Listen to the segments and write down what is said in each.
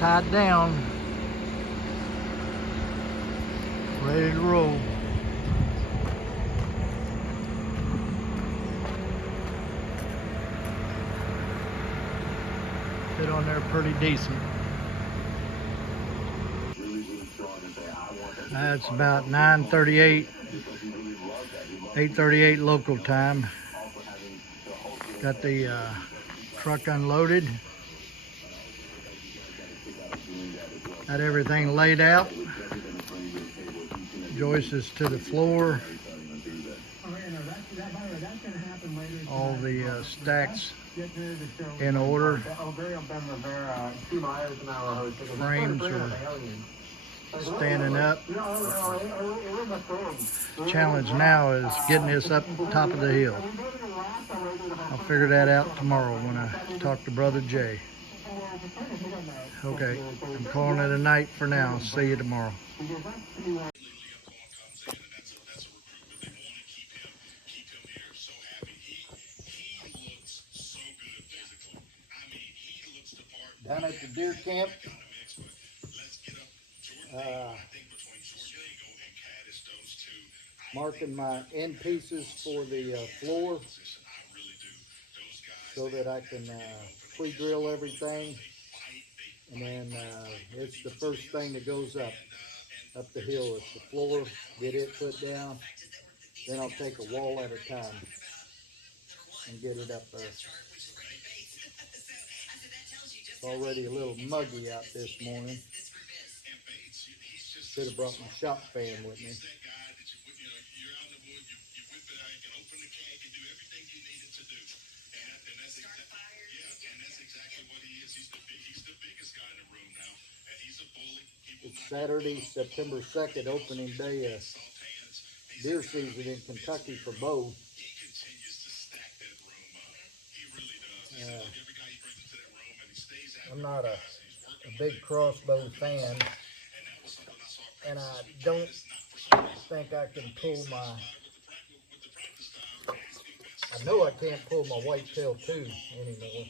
tied down, ready to roll. Fit on there pretty decent. That's about 9:38, 8:38 local time. Got the truck unloaded. Got everything laid out. Joist is to the floor. All the stacks in order. Frames are standing up. Challenge now is getting this up top of the hill. I'll figure that out tomorrow when I talk to Brother Jay. Okay, I'm calling it a night for now. See you tomorrow. Down at the deer camp, marking my end pieces for the floor so that I can pre-drill everything, and then it's the first thing that goes up the hill. It's the floor, get it put down, then I'll take a wall at a time and get it up there. It's already a little muggy out this morning. Should have brought my shop fan with me. It's Saturday, September 2nd, opening day of deer season in Kentucky for bow. I'm not a big crossbow fan, and I don't think I can pull I know I can't pull my whitetail tube anymore.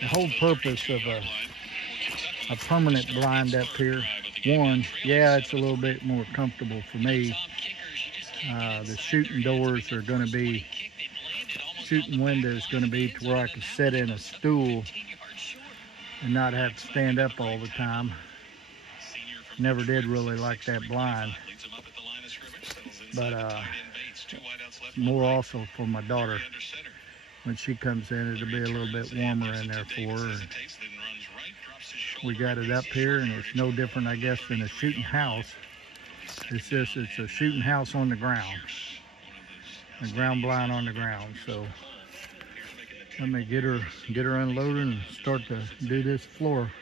The whole purpose of a permanent blind up here, one, yeah, it's a little bit more comfortable for me. The shooting doors are going to be, shooting windows going to be to where I can sit in a stool and not have to stand up all the time. Never did really like that blind, but more also for my daughter. When she comes in, it'll be a little bit warmer in there for her. We got it up here, and it's no different, I guess, than a shooting house. It's just, it's a shooting house on the ground. A ground blind on the ground. So let me get her unloaded and start to do this floor.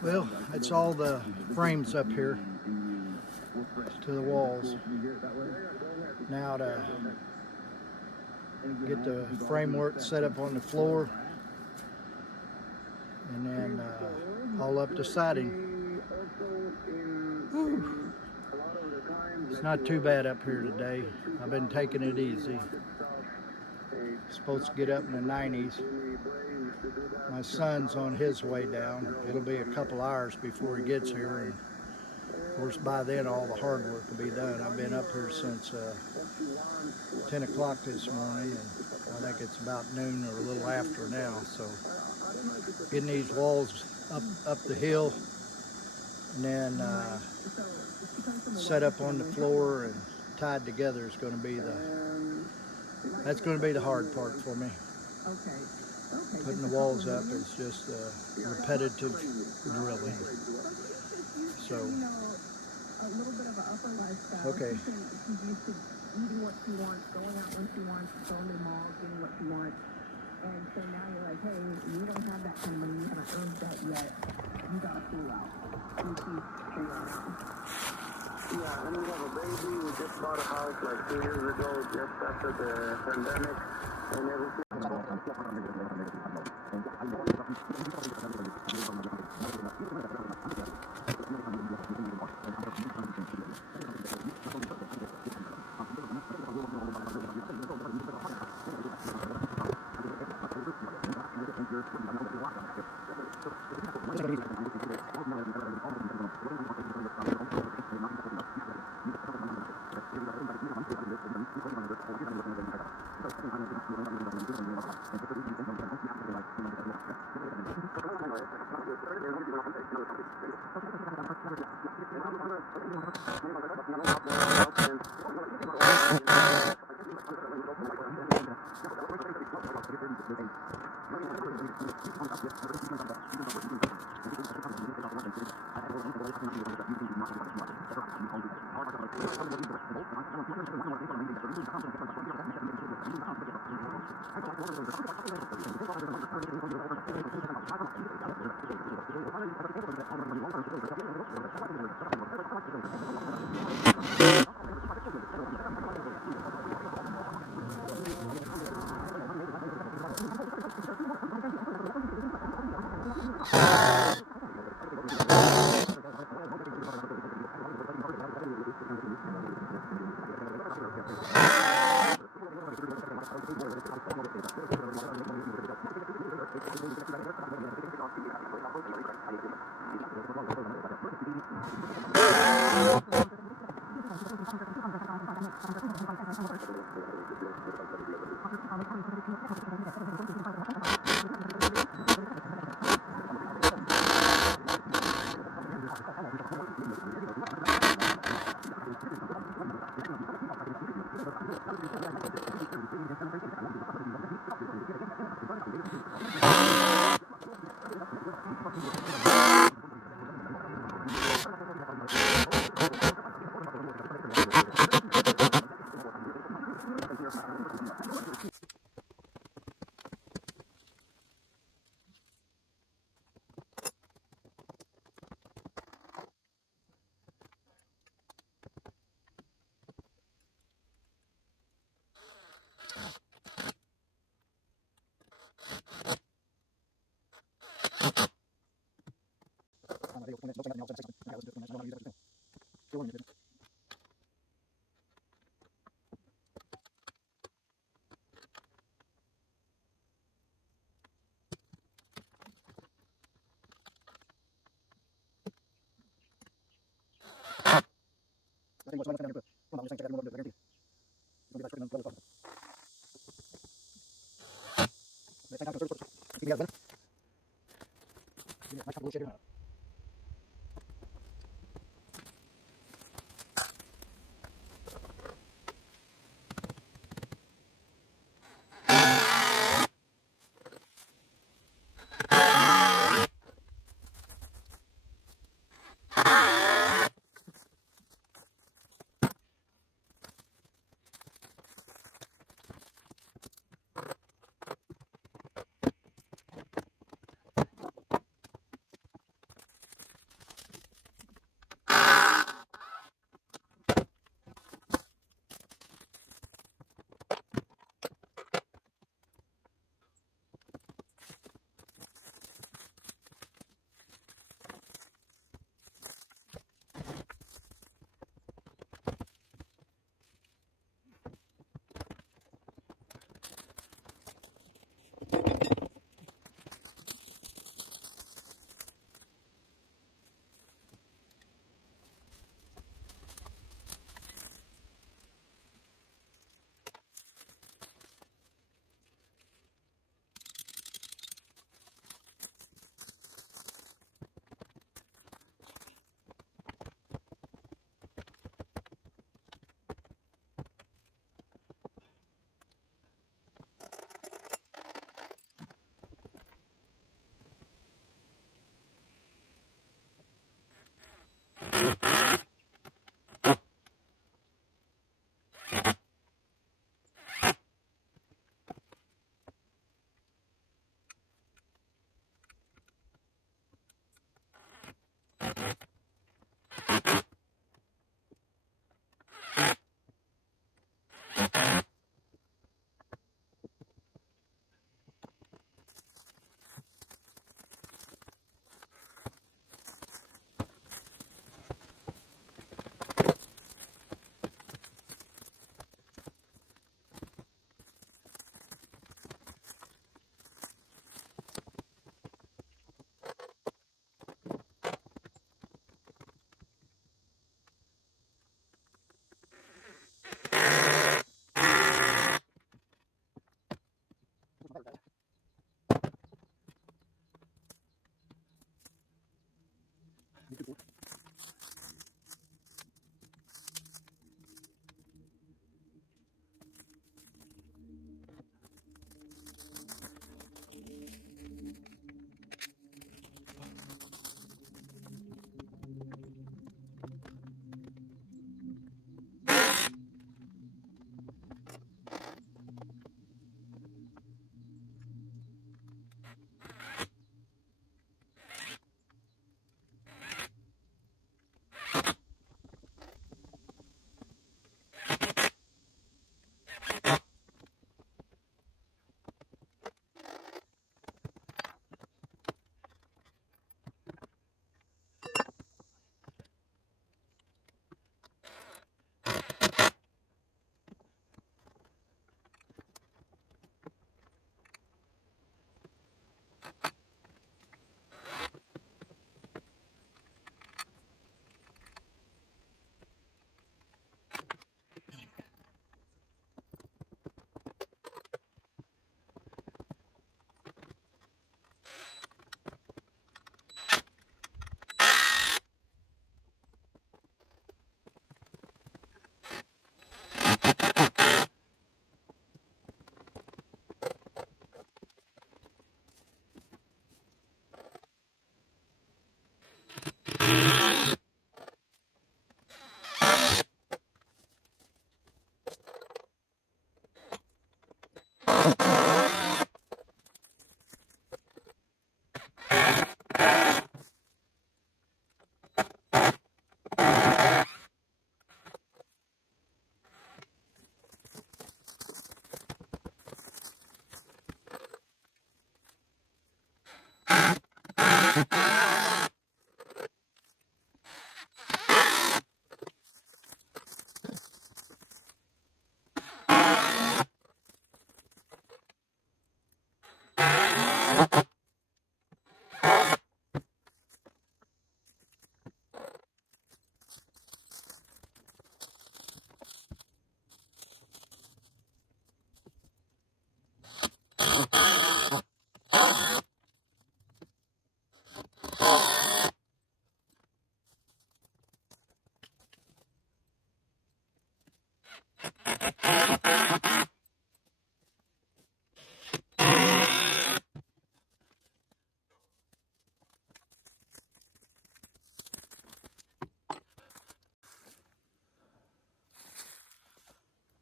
Well, it's all the frames up here to the walls. now to get the framework set up on the floor, and then haul up the siding. Whew. It's not too bad up here today. I've been taking it easy. It's supposed to get up in the 90s. My son's on his way down. It'll be a couple hours before he gets here, and of course by then all the hard work will be done. I've been up here since 10 o'clock this morning, and I think it's about noon or a little after now. So getting these walls up the hill, and then set up on the floor and tied together is going to be the hard part for me. Putting the walls up is just repetitive drilling. So, okay. Eating what she wants, going out when she wants, going to the mall, getting what she wants. And so now you're like, hey, you don't have that kind of money, you haven't earned that yet. You gotta pull out. And she's figuring out. Yeah, and we have a baby. We just bought a house like 2 years ago, just after the pandemic and everything.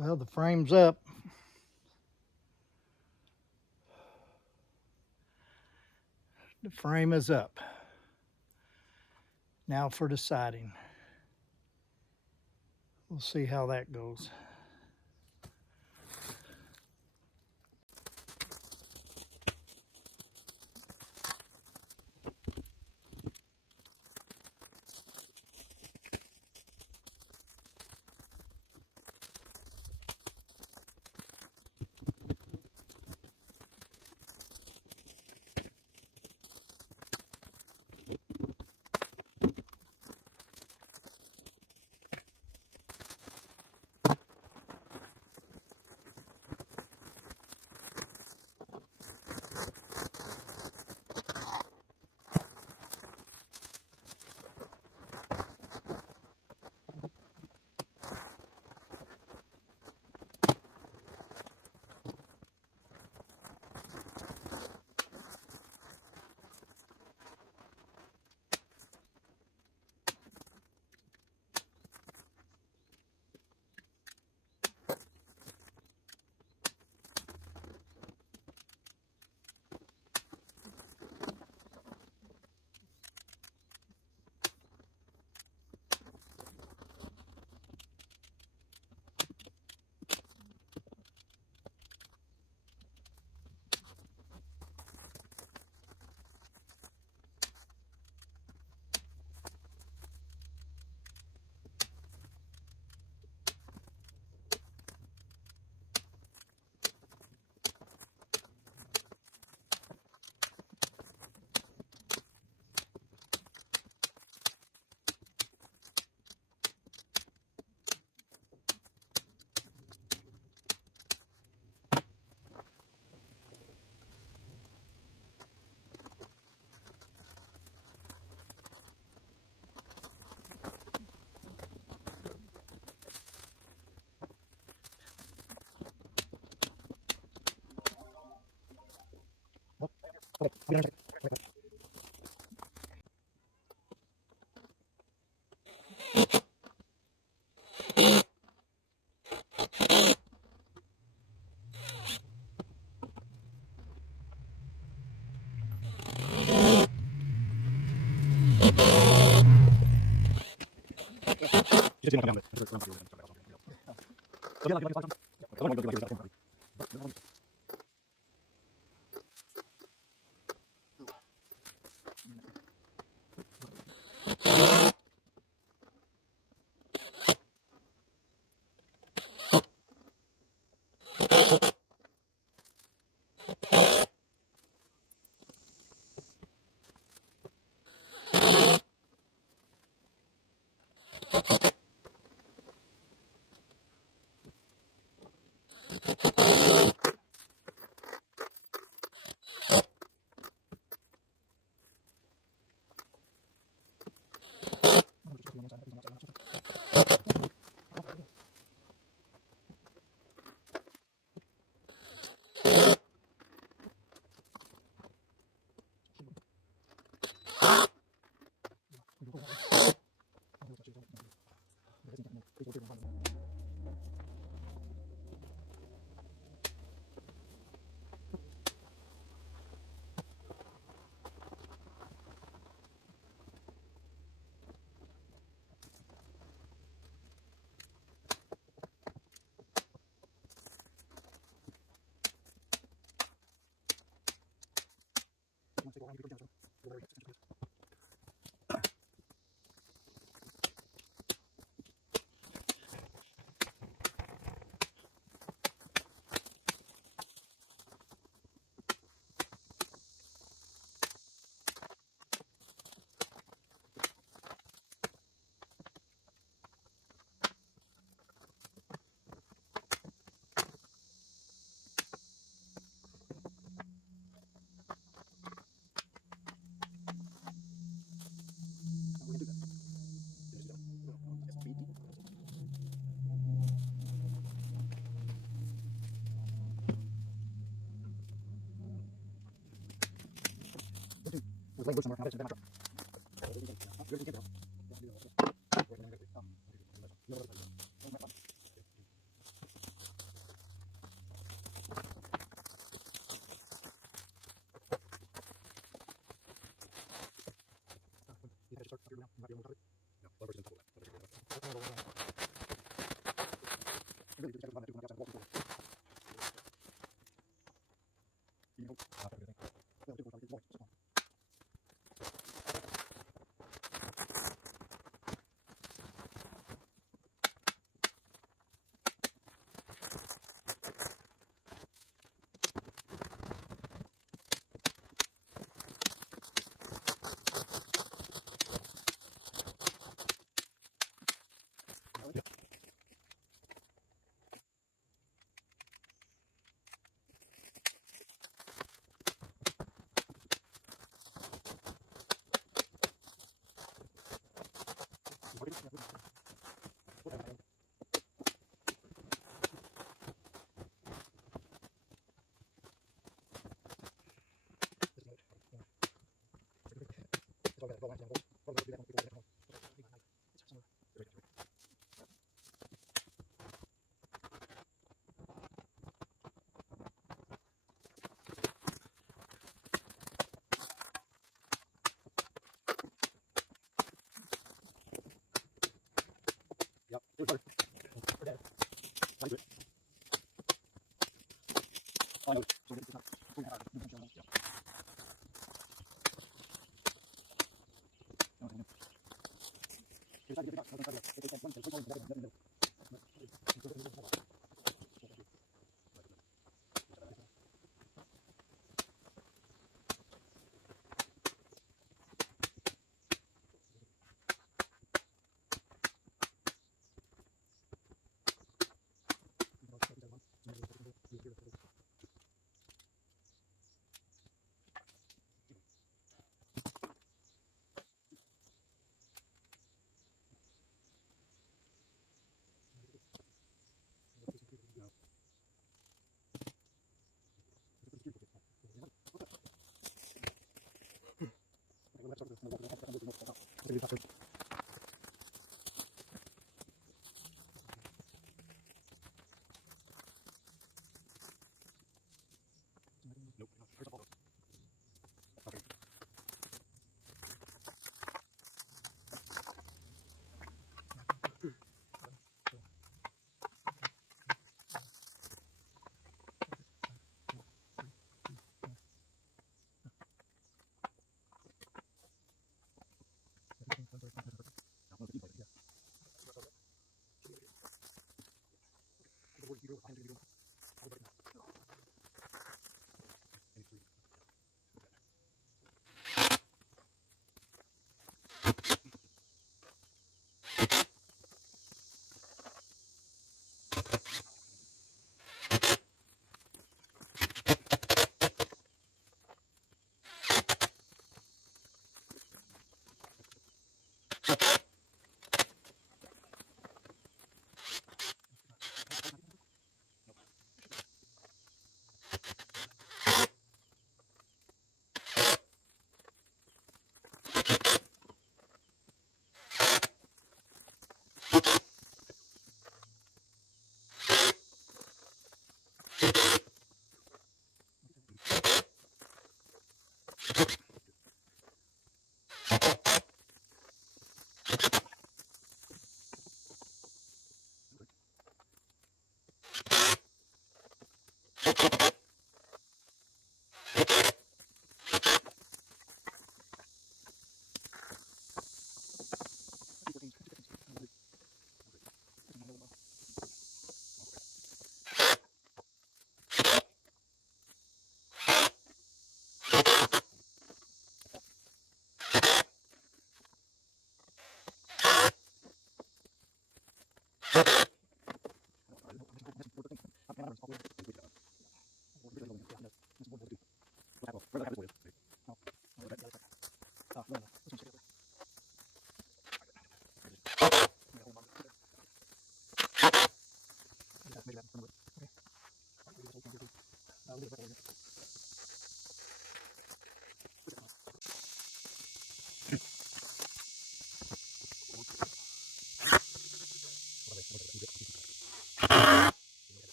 Well, the frame's up. The frame is up. Now for the siding. We'll see how that goes.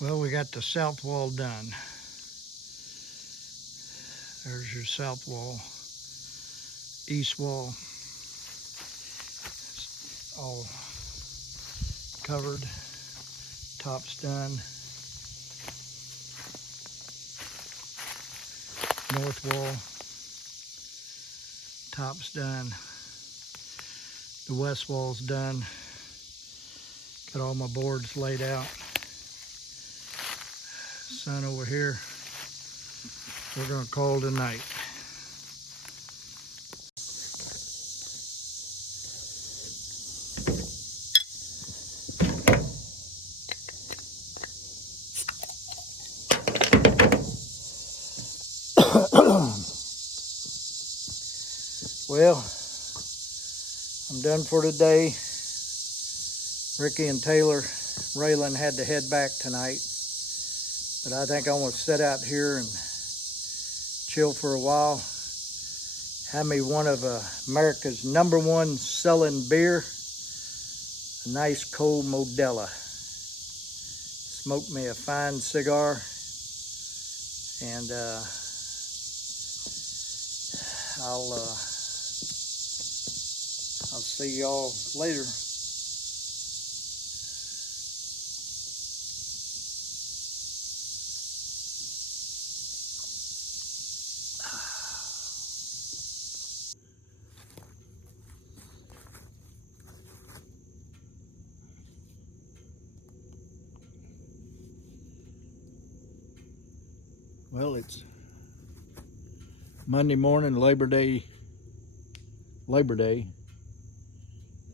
Well, we got the south wall done. There's your south wall. East wall, all covered. Top's done. North wall, top's done. The west wall's done. Got all my boards laid out. Sun over here. We're gonna call it a night. Well, I'm done for today. Ricky and Taylor, Raylan had to head back tonight, but I think I'm gonna sit out here and chill for a while. Have me one of America's #1 selling beer, a nice cold Modella. Smoke me a fine cigar, and I'll see y'all later. Well, it's Monday morning, Labor Day,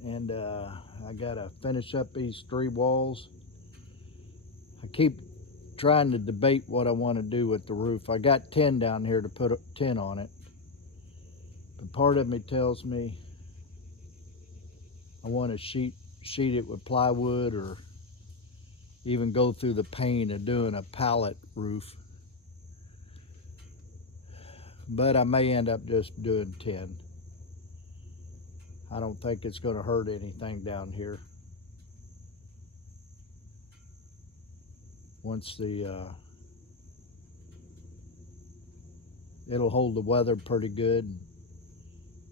and I gotta finish up these 3 walls. I keep trying to debate what I want to do with the roof. I got tin down here to put a tin on it, but part of me tells me I want to sheet it with plywood, or even go through the pain of doing a pallet roof. But I may end up just doing tin. I don't think it's going to hurt anything down here. Once it'll hold the weather pretty good, and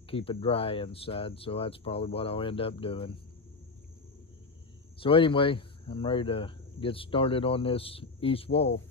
keep it dry inside, so that's probably what I'll end up doing. So anyway, I'm ready to get started on this east wall.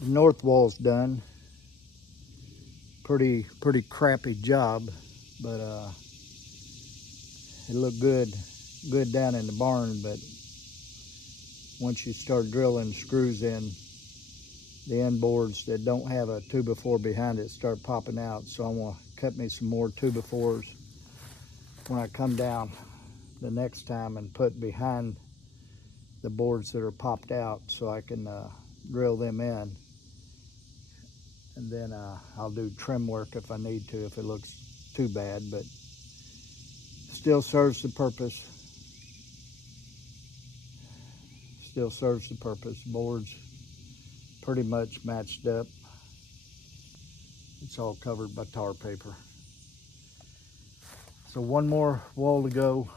The north wall's done. Pretty crappy job, but it looked good down in the barn. But once you start drilling screws in, the end boards that don't have a 2x4 behind it start popping out. So I'm gonna cut me some more 2x4s when I come down the next time and put behind the boards that are popped out, so I can drill them in. And then I'll do trim work if I need to, if it looks too bad, but still serves the purpose. Still serves the purpose. Boards pretty much matched up. It's all covered by tar paper. So one more wall to go,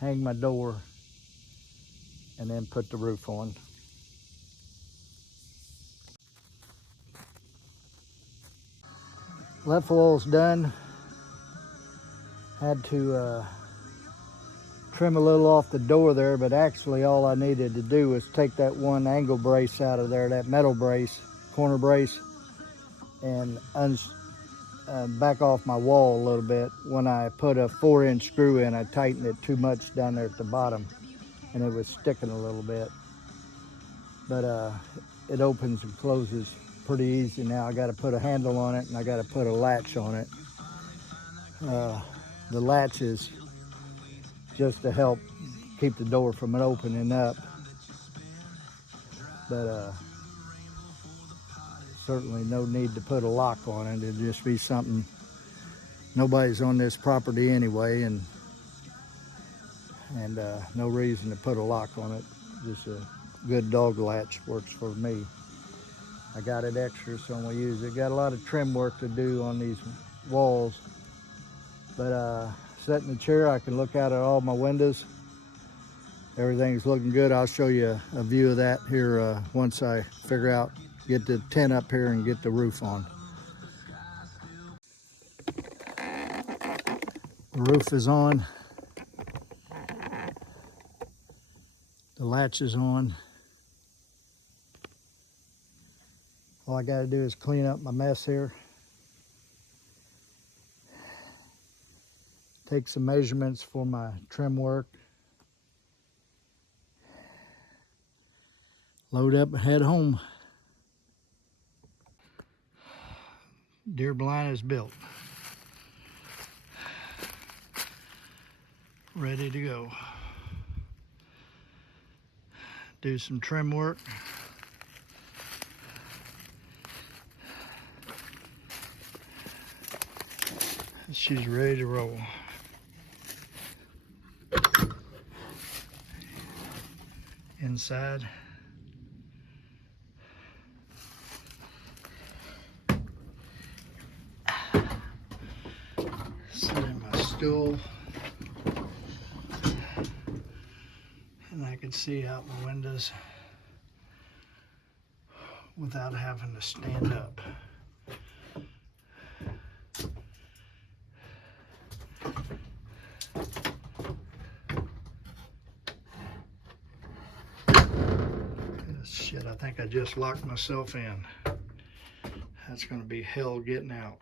hang my door, and then put the roof on. Left wall's done. Had to trim a little off the door there, but actually all I needed to do was take that one angle brace out of there, that metal brace, corner brace, and back off my wall a little bit. When I put a 4-inch screw in, I tightened it too much down there at the bottom, and it was sticking a little bit. But it opens and closes pretty easy now. I got to put a handle on it, and I got to put a latch on it. The latch is just to help keep the door from opening up, but certainly no need to put a lock on it. It'll just be something. Nobody's on this property anyway, and no reason to put a lock on it. Just a good dog latch works for me. I got it extra, so I'm gonna use it. Got a lot of trim work to do on these walls, but sitting in the chair, I can look out at all my windows. Everything's looking good. I'll show you a view of that here once I figure out, get the tent up here and get the roof on. The roof is on. The latch is on. All I gotta do is clean up my mess here. Take some measurements for my trim work. Load up and head home. Deer blind is built. Ready to go. Do some trim work. She's ready to roll. Inside. Sit in my stool. And I can see out my windows without having to stand up. Shit, I think I just locked myself in. That's gonna be hell getting out.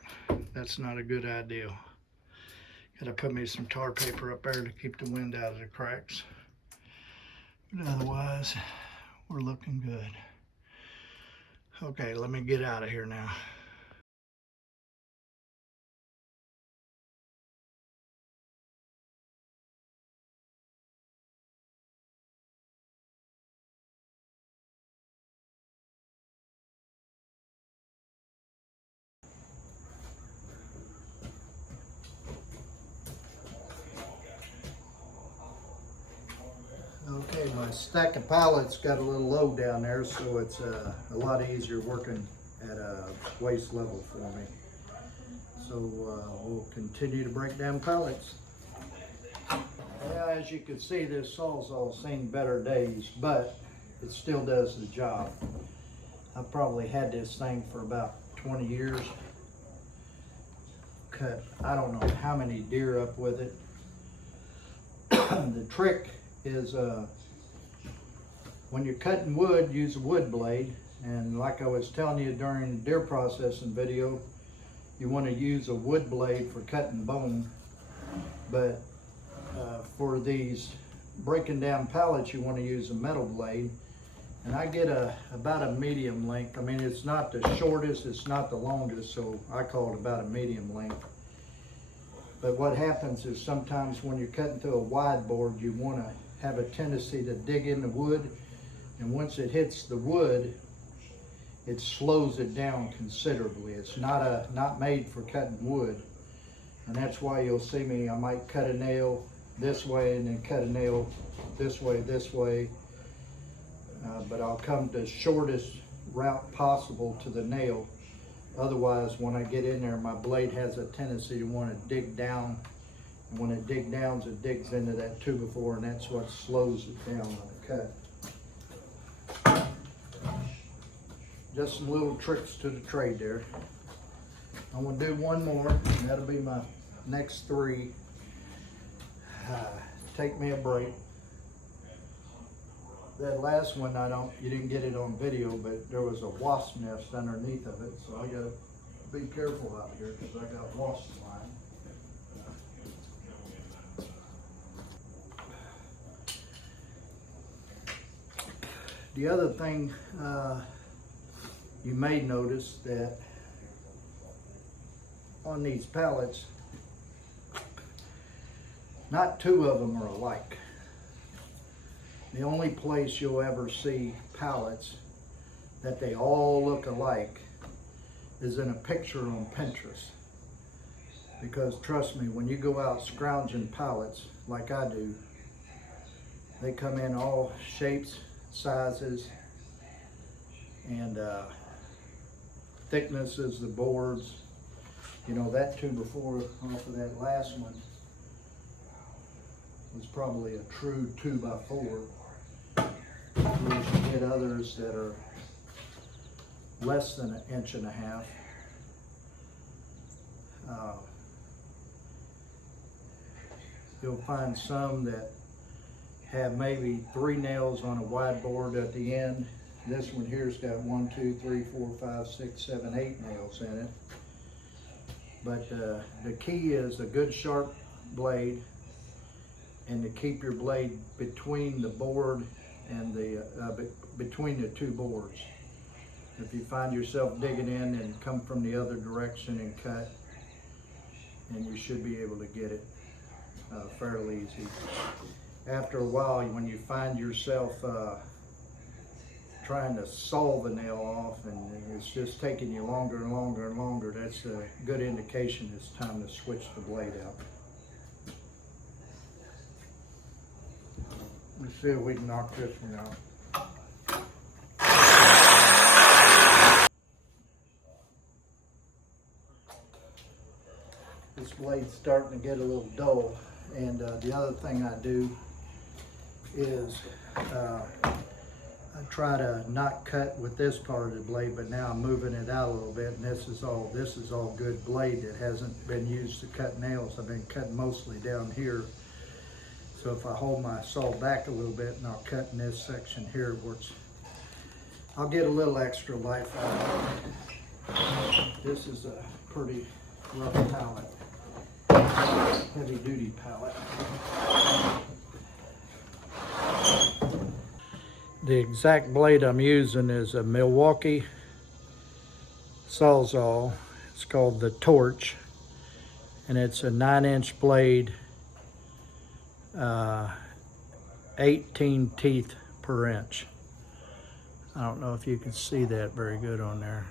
That's not a good idea. Gotta put me some tar paper up there to keep the wind out of the cracks. But otherwise, we're looking good. Okay, let me get out of here now. Okay, my stack of pallets got a little low down there, so it's a lot easier working at a waist level for me. So we'll continue to break down pallets. Yeah, as you can see, this sawzall seen better days, but it still does the job. I've probably had this thing for about 20 years. Cut, I don't know how many deer up with it. The trick is when you're cutting wood, use a wood blade. And like I was telling you during the deer processing video, you want to use a wood blade for cutting bone, but for these breaking down pallets, you want to use a metal blade. And I get about a medium length. I mean, it's not the shortest, it's not the longest, so I call it about a medium length. But what happens is sometimes when you're cutting through a wide board, you want to have a tendency to dig in the wood, and once it hits the wood, it slows it down considerably. It's not made for cutting wood, and that's why you'll see me, I might cut a nail this way and then cut a nail this way, but I'll come the shortest route possible to the nail. Otherwise, when I get in there, my blade has a tendency to want to dig down, and when it digs down, it digs into that 2x4, and that's what slows it down on the cut. Just some little tricks to the trade there. I'm gonna do one more, and that'll be my next 3. Take me a break. That last one, you didn't get it on video, but there was a wasp nest underneath of it, so I gotta be careful out here because I got wasps flying. The other thing you may notice that on these pallets, not 2 of them are alike. The only place you'll ever see pallets that they all look alike is in a picture on Pinterest. Because trust me, when you go out scrounging pallets like I do, they come in all shapes, sizes, and thicknesses, the boards. You know, that 2x4 off of that last one was probably a true 2x4. You can get others that are less than 1.5 inches. You'll find some that have maybe 3 nails on a wide board at the end. This one here's got 1, 2, 3, 4, 5, 6, 7, 8 nails in it. But the key is a good sharp blade, and to keep your blade between the board and between the 2 boards. If you find yourself digging in and come from the other direction and cut, and you should be able to get it fairly easy. After a while, when you find yourself trying to saw the nail off and it's just taking you longer and longer and longer, that's a good indication it's time to switch the blade out. Let's see if we can knock this one out. This blade's starting to get a little dull, and the other thing I do is I try to not cut with this part of the blade, but now I'm moving it out a little bit, and this is all good blade that hasn't been used to cut nails. I've been cutting mostly down here. So if I hold my saw back a little bit and I'll cut in this section here, which I'll get a little extra life out of it. This is a pretty rough pallet, heavy duty pallet. The exact blade I'm using is a Milwaukee Sawzall. It's called the Torch, and it's a 9-inch blade, 18 teeth per inch. I don't know if you can see that very good on there.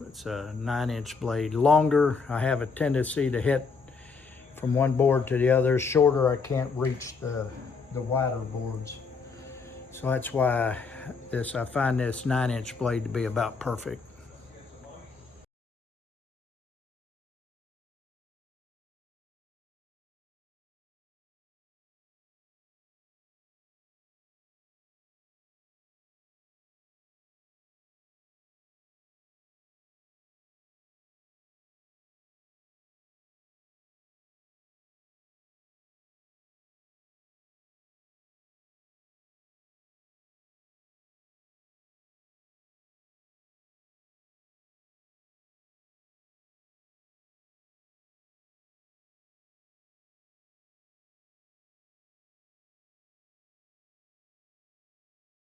It's a 9-inch blade. Longer, I have a tendency to hit from one board to the other. Shorter, I can't reach the wider boards. So that's why I find this 9-inch blade to be about perfect.